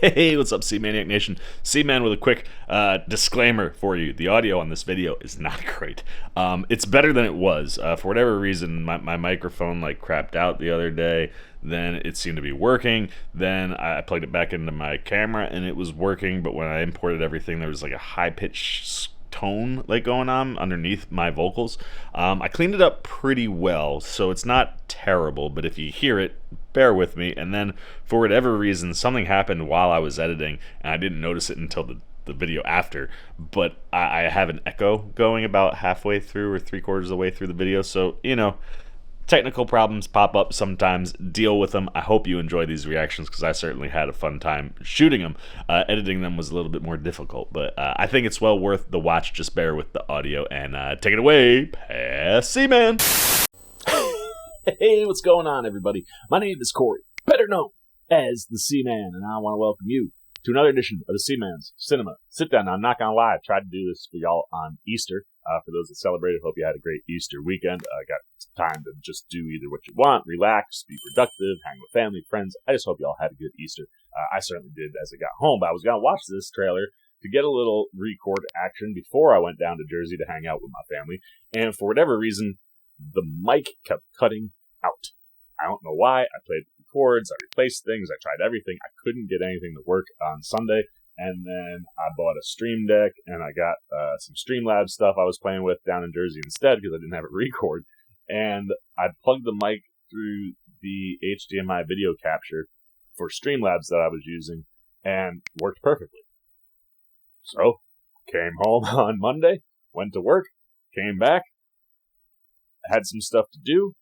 Hey, what's up, Maniac Nation? C-Man with a quick disclaimer for you. The audio on this video is not great. It's better than it was. For whatever reason, my microphone crapped out the other day. Then it seemed to be working. Then I plugged it back into my camera and it was working. But when I imported everything, there was a high-pitched tone going on underneath my vocals. I cleaned it up pretty well, so it's not terrible, but if you hear it, bear with me. And then for whatever reason, something happened while I was editing and I didn't notice it until the video after, but I have an echo going about halfway through or 3/4 of the way through the video, so technical problems pop up sometimes. Deal with them. I hope you enjoy these reactions because I certainly had a fun time shooting them. Editing them was a little bit more difficult, but I think it's well worth the watch. Just bear with the audio and take it away, Pass C-Man. Hey, what's going on, everybody? My name is Corey, better known as the C-Man, and I want to welcome you to another edition of the C-Man's Cinema Sit Down. Now, I'm not gonna lie, I tried to do this for y'all on Easter. For those that celebrated, hope you had a great Easter weekend. Got time to just do either what you want, relax, be productive, hang with family, friends. I just hope y'all had a good Easter. I certainly did as I got home, but I was gonna watch this trailer to get a little record action before I went down to Jersey to hang out with my family, and for whatever reason, the mic kept cutting out. I don't know why. I played chords, I replaced things, I tried everything. I couldn't get anything to work on Sunday, and then I bought a Stream Deck, and I got some Streamlabs stuff I was playing with down in Jersey instead because I didn't have it record, and I plugged the mic through the HDMI video capture for Streamlabs that I was using, and worked perfectly. So, came home on Monday, went to work, came back, had some stuff to do,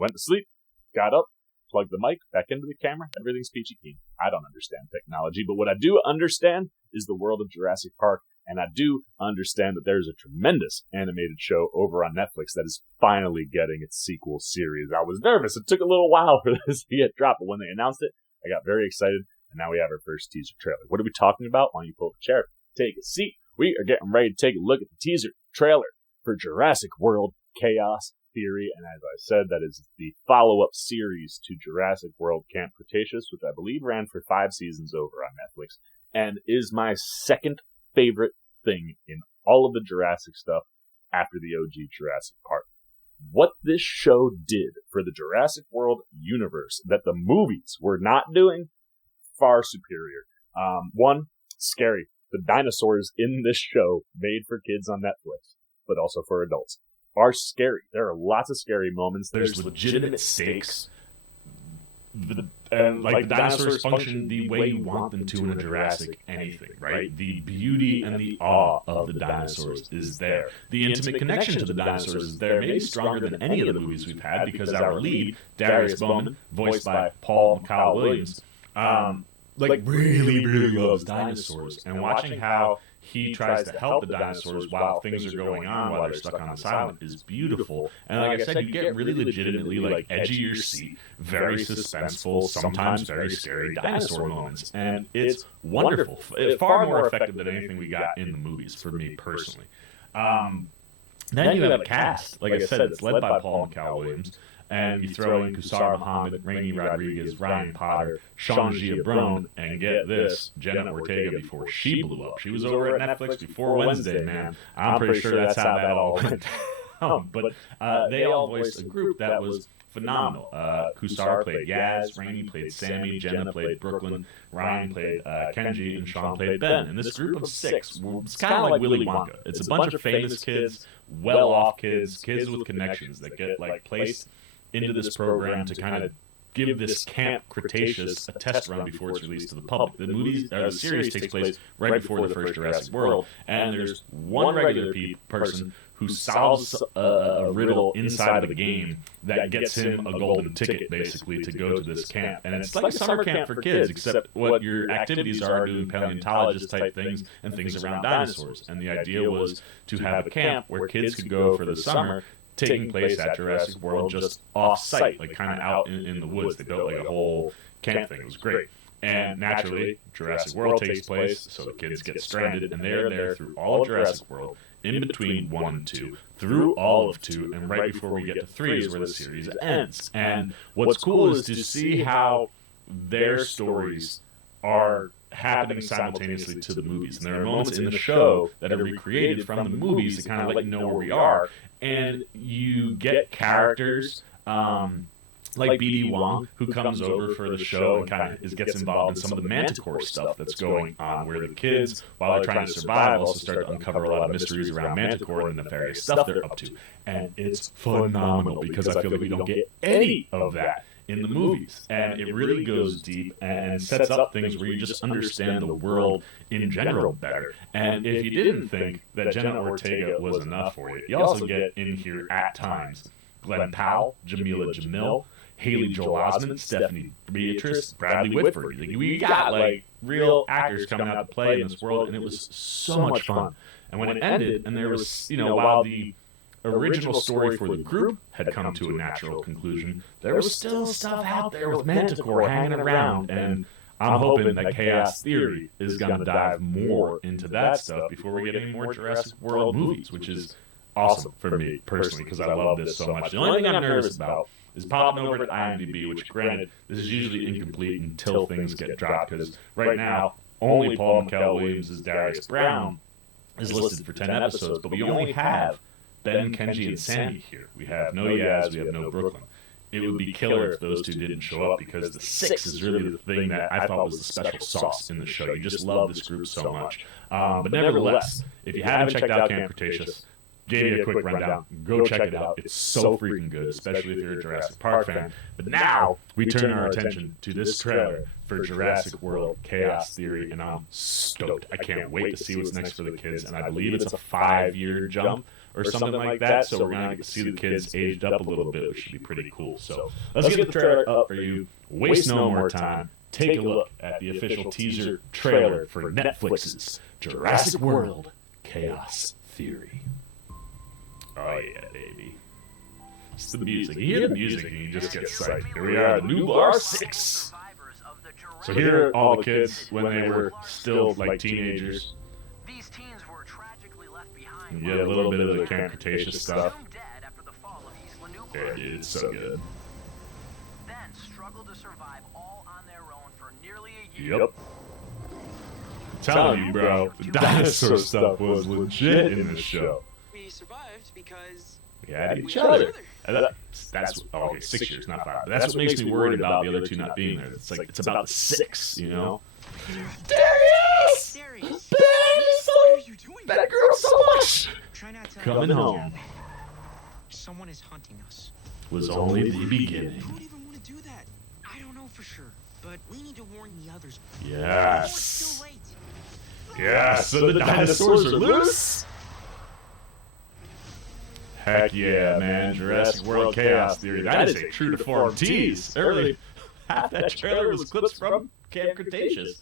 went to sleep, got up, plugged the mic back into the camera, everything's peachy keen. I don't understand technology, but what I do understand is the world of Jurassic Park, and I do understand that there's a tremendous animated show over on Netflix that is finally getting its sequel series. I was nervous. It took a little while for this to get dropped, but when they announced it, I got very excited, and now we have our first teaser trailer. What are we talking about? Why don't you pull up a chair, take a seat. We are getting ready to take a look at the teaser trailer for Jurassic World Chaos Theory, and as I said, that is the follow-up series to Jurassic World Camp Cretaceous, which I believe ran for 5 seasons over on Netflix, and is my second favorite thing in all of the Jurassic stuff after the OG Jurassic Park. What this show did for the Jurassic World universe that the movies were not doing, far superior. One, scary. The dinosaurs in this show, made for kids on Netflix, but also for adults, are scary. There are lots of scary moments. There's legitimate stakes. The dinosaurs function the way you want them to in a Jurassic anything, right? The beauty and the awe of the dinosaurs is there. The intimate connection to the dinosaurs is there, maybe stronger than any of the movies we've had, because our lead, Darius Bowman, voiced by Paul Williams, really, really loves dinosaurs. And watching how he tries to help the dinosaurs while things are going on, while they're stuck on this island, is beautiful. And like I said, you get really legitimately edge of your seat, very suspenseful, sometimes very scary dinosaur moments. And it's wonderful. Far more effective than anything we got in the movies, for me personally. Then you have a cast, like I said, it's led by Paul Williams. And you throw in Kusar Muhammad, Rainey Rodriguez, Ryan Potter, Sean Giabrone, and get this, Jenna Ortega before she blew up. She was over at Netflix before Wednesday, man. I'm pretty sure that's how that all went down. But they all voiced a group that was phenomenal. Kusar played Yaz, Rainey played Sammy, Jenna played Brooklyn, Ryan played Kenji, and Sean played Ben. And this group of 6, it's kind of like Willy Wonka. It's a bunch of famous kids, well-off kids, kids with connections that get placed into this program to kind of give this Camp Cretaceous a test run before it's released to the public. The series takes place right before the first Jurassic World, and there's one regular person who solves a riddle inside of the game that gets him a golden ticket, basically, to go to this camp. And it's like summer camp for kids, except what your activities are doing paleontologist-type things and things around dinosaurs. And the idea was to have a camp where kids could go for the summer, taking place at Jurassic World, just off-site, kind of out in the woods. They built a whole camp thing. It was great. And naturally, Jurassic World takes place, so the kids get stranded, and they're there through all of Jurassic World, in between 1 and 2, through all of 2, and right before we get to 3 is where the series ends. And what's cool is to see how their stories are happening simultaneously to the movies. And there are moments in the show that are recreated from the movies to kind of let you know where we are. And you get characters like B.D. Wong, who comes over for the show and kind of gets involved in some of the Mantah Corp stuff that's going on, where the kids, while they're trying to survive, also start to uncover a lot of mysteries around Mantah Corp and the nefarious stuff they're up to. And it's phenomenal because I feel like we don't get any of that in the movies. And it really goes deep and sets up things where you just understand the world in general better. And if you didn't think that Jenna Ortega was enough for you, you also get in here at times Glenn Powell, Jamila Jamil, Haley Joel Osment, Stephanie Beatrice, Bradley Whitford. We got like real actors coming out to play in this world, and it was so much fun. And when it ended, and there was, while the original story for the group had come to a natural conclusion, there was still stuff out there with Mantah Corp hanging around, and I'm hoping that Chaos Theory is going to dive more into that stuff before we get any more Jurassic World movies, which is awesome for me personally because I love this so much. The only thing I'm nervous about is popping over to IMDb, which, granted, this is usually incomplete until things get dropped, because right now, only Paul Michael Williams as Darius Brown is listed for 10 episodes, but we only have Ben, Kenji, and Sammy here. We have no Yaz, we have no Brooklyn. It would be killer if those two didn't show up, because the 6 is really the thing that I thought was the special sauce in the show. You just love this group so much. But nevertheless, if you haven't checked out Camp Cretaceous, gave you a quick rundown. Go check it out. It's so freaking good, especially if you're a Jurassic Park fan. But now we turn our attention to this trailer for Jurassic World Chaos Theory, and I'm stoked. I can't wait to see what's next for the kids, and I believe it's a 5-year jump or something like that, so we're going to get to see the kids aged up a little bit, which should be pretty cool. So let's get the trailer up for you. Waste no more time. Take a look at the official teaser trailer for Netflix's Jurassic World Chaos Theory. Oh yeah, baby. It's the music. You hear the music and you just get psyched. Here we are, the Nublar 6. So here are all the kids when they were still like teenagers. These teens were tragically left behind. Yeah, a little bit of the Camp Cretaceous stuff. Yeah, dude, it's so good. Then struggled to survive all on their own for nearly a year. Yep. I'm telling you, bro, the dinosaur stuff was legit in this show. We survived because We had each other. That's okay, 6 years, not 5. But that's what makes me worried about the other two not being there. It's like it's about the 6, you know. Darius! Darius. Ben, What are you doing? that girl so much. Try not to. Coming home Someone is hunting us. was only the I beginning. don't even want to do that. I don't know for sure, but we need to warn the others. Yes. It's too late. Yes, so the dinosaurs are loose. Heck yeah, man. Jurassic World Chaos Theory. That is a true to form tease. Early, half that trailer was clips from Camp Cretaceous.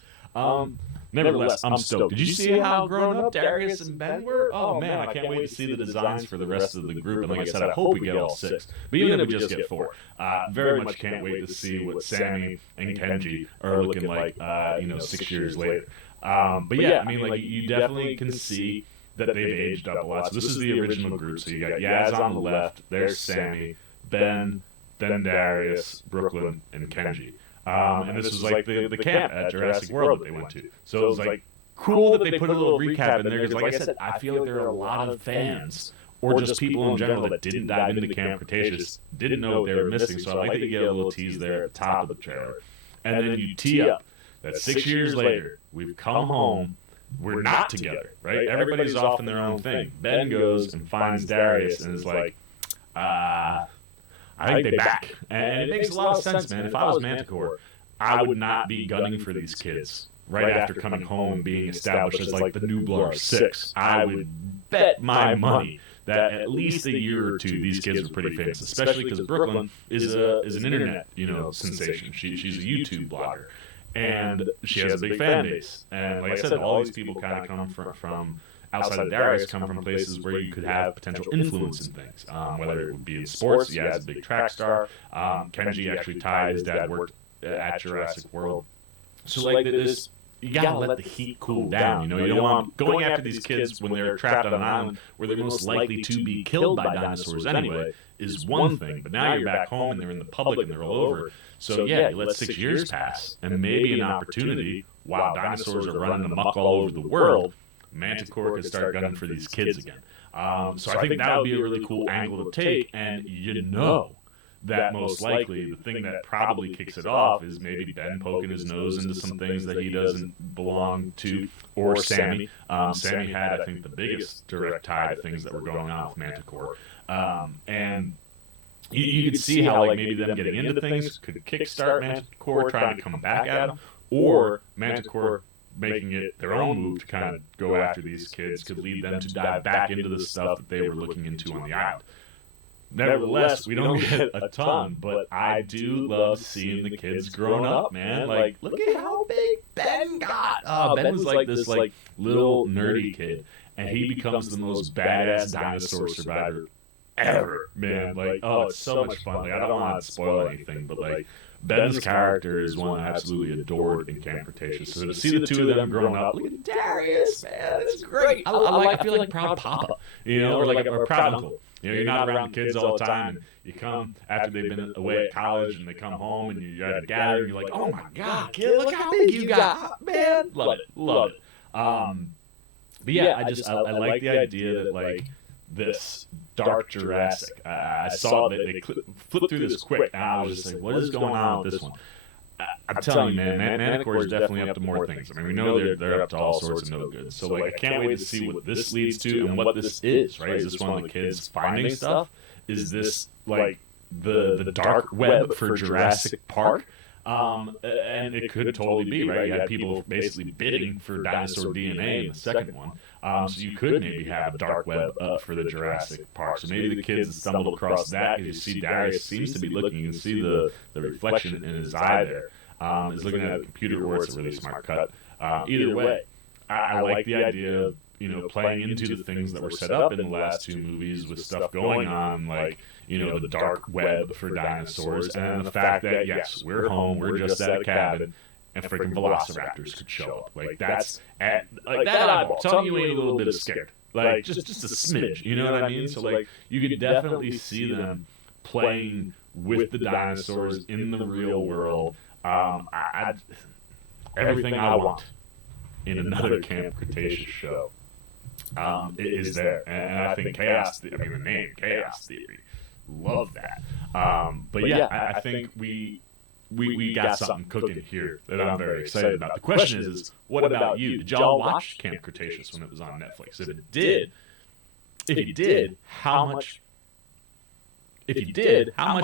Nevertheless, I'm stoked. Did you see how grown up Darius and Ben were? Oh man, I can't wait to see the designs for the rest of the group. And like I said, I hope we get all 6. But even if we just get 4, very much can't wait to see what Sammy and Kenji are looking like, 6 years later. But yeah, I mean, like you definitely can see that they've aged up a lot. So this is the original group. So you got Yaz on the left, there's Sammy, Ben, then Darius, Brooklyn, and Kenji. And this was like the camp at Jurassic World that they went to. So it was like cool that they put a little recap in there because, like I said, I feel like there are a lot of fans or just people in general that didn't dive into Camp Cretaceous, didn't know what they were missing. So I like to get a little tease there at the top of the trailer. And then you tee up that 6 years later, we've come home. We're not together, right? Everybody's off in their own thing. Ben goes and finds Darius and is like, I think they're back. And it makes a lot of sense, man. If I was Mantah Corp, I would not be gunning for these kids right after coming home and being established as like the Nublar 6. I would bet my money that at least a year or two these kids were pretty famous, especially because Brooklyn is an internet sensation. She's a YouTube blogger. And she has a big fan base. And like I said, all these people kind of come from outside of Darius, come from places where you could have potential influence in things, whether it would be in sports. Yeah, as a big track star. Kenji actually tied his dad worked at Jurassic World. So like this, you gotta let the heat cool down. You don't want going after these kids when they're trapped on an island where they're most likely to be killed by dinosaurs anyway. is one thing, but now you're back home and they're in the public and they're all over. So yeah, you let 6 years pass, and maybe an opportunity, while dinosaurs are running amok all over the world, Mantah Corp could start gunning for these kids again. So I think that would be a really cool angle to take, and that most likely the thing that probably kicks it off is maybe Ben poking his nose into some things that he doesn't belong to, or Sammy. Sammy had, I think, the biggest direct tie to things that were going on with Mantah Corp. And you could see how, like, maybe them getting into things could kickstart Mantah Corp trying to come back at them, or Mantah Corp making it their own move to kind of go after these kids could lead them to dive back into the stuff that they were looking into on the island. Nevertheless, we don't get a ton, but I do love seeing the kids growing up, man. Like, look at how big Ben got. Ben was like this like little nerdy kid, and he becomes the most badass dinosaur survivor ever, man. Like, oh, it's so much fun. Like, I don't want to spoil anything, but like, Ben's character is one I absolutely adored in Camp Cretaceous. So to see the two of them growing up, look at Darius, man, it's great. I feel like proud papa, or like a proud uncle. You're not around the kids all the time, and you come after they've been away at college, and they come home, and you're at a gathering, and you're like, oh my God, kid, look how big you got, man. Love it. But yeah, I like the idea that, like, this Dark Jurassic, I saw that they flipped through this quick, and I was just like, what is going on with this one? I'm telling you, man, Mantah Corp is definitely up to more things. I mean, we know they're up to all sorts of no good. So, like, I can't wait to see what this leads to and what this is, right? Is this one of the kids finding stuff? Is this, like, the dark web for Jurassic Park? And it could totally be, right? You had people basically bidding for dinosaur DNA in the second one. So you could maybe have a dark web for the Jurassic Park. So maybe the kids stumbled across that, because you see Darius seems to be looking. You can see the reflection in his eye there. He's looking at a computer, or it's a really smart cut. Either way, I like the idea of, playing into the things that were set up in the last two movies with stuff going on, like, the dark web for dinosaurs, and the fact that, yes, we're home, we're just at a cabin, and freaking velociraptors could show up. Like, that's that eyeball. Tell me you ain't a little bit scared. Like, just a smidge, you know what I mean? So, like, you could definitely see them playing with the dinosaurs in the real world. Everything I want in another Camp Cretaceous show is there. And I think the name Chaos Theory, love that. But yeah, I think we got something cooking here that I'm very excited about. The question is what about you? Did y'all watch Camp Cretaceous when it was on Netflix? If you did, how much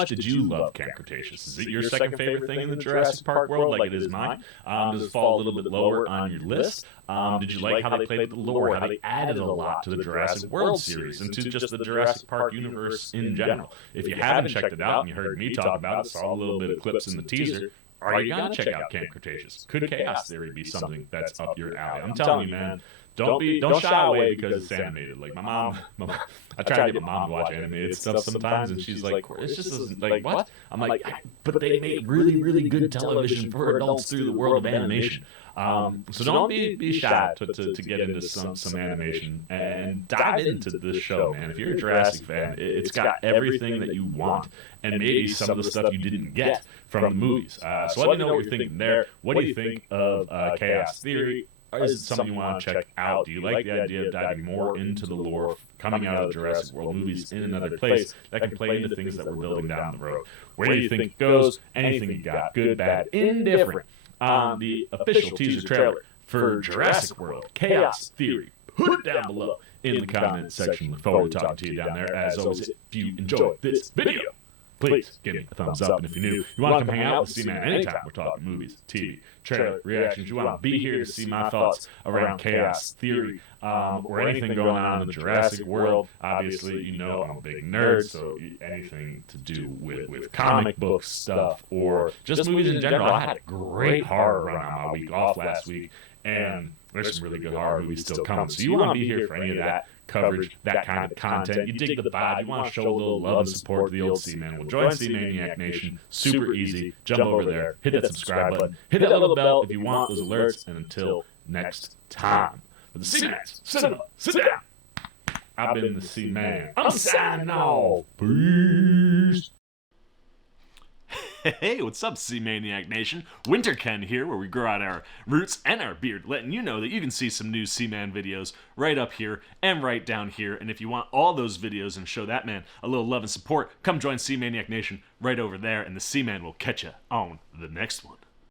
did you love Camp Cretaceous? Is it your second favorite thing in the Jurassic Park world, like it is mine? Does it fall a little bit lower on your list? Did you like how they played with the lore, how they added a lot to the Jurassic World series and to just the Jurassic Park universe in general? If you haven't checked it out and you heard me talk about it, saw a little bit of clips in the teaser, are you going to check out Camp Cretaceous? Could Chaos Theory be something that's up your alley? I'm telling you, man. Don't shy away because it's animated. Like, my mom, I try to get my mom to watch animated stuff sometimes, and she's like, "It just isn't like what?" I'm like, "But they made really, really good television for adults through the world of animation." So don't be shy to get into some animation and dive into this show, man. If you're a Jurassic fan, it's got everything that you want, and maybe some of the stuff you didn't get from the movies. So let me know what you're thinking there. What do you think of Chaos Theory? Or is it something you want to check out? Do you like the idea of diving more into the lore coming out of the Jurassic World movies in another place that can play into things that we're building down the road? Where do you think it goes? Anything you got? Good, bad, indifferent. The official teaser trailer for Jurassic World Chaos Theory. Put it down below in the comment section. Look forward to talking to you down there. As always, if you enjoyed this video, please give me a thumbs up. And if you're new, you want to come hang out with C-Man anytime we're talking movies, TV, trailer, reactions, you want to be here to see my thoughts around Chaos Theory or anything going on in the Jurassic World. Obviously, I'm a big nerd, so anything to do with comic book stuff or just movies in general. I had a great horror run on my week off last week, and there's some really good horror movies still coming. So you want to be here for any of that coverage, that kind of content. You dig the vibe, you want to show a little love and support to the old C-Man. Well, join C-Maniac Nation. Super easy. Jump over there, hit that subscribe button, hit that little bell if you want those alerts, and until next time, for the C-Man's Cinema, sit down. I've been the Sea-Man. I'm signing off. Peace. Hey, what's up, Sea Maniac Nation? Winter Ken here, where we grow out our roots and our beard, letting you know that you can see some new Seaman videos right up here and right down here. And if you want all those videos and show that man a little love and support, come join Sea Maniac Nation right over there, and the Seaman will catch you on the next one.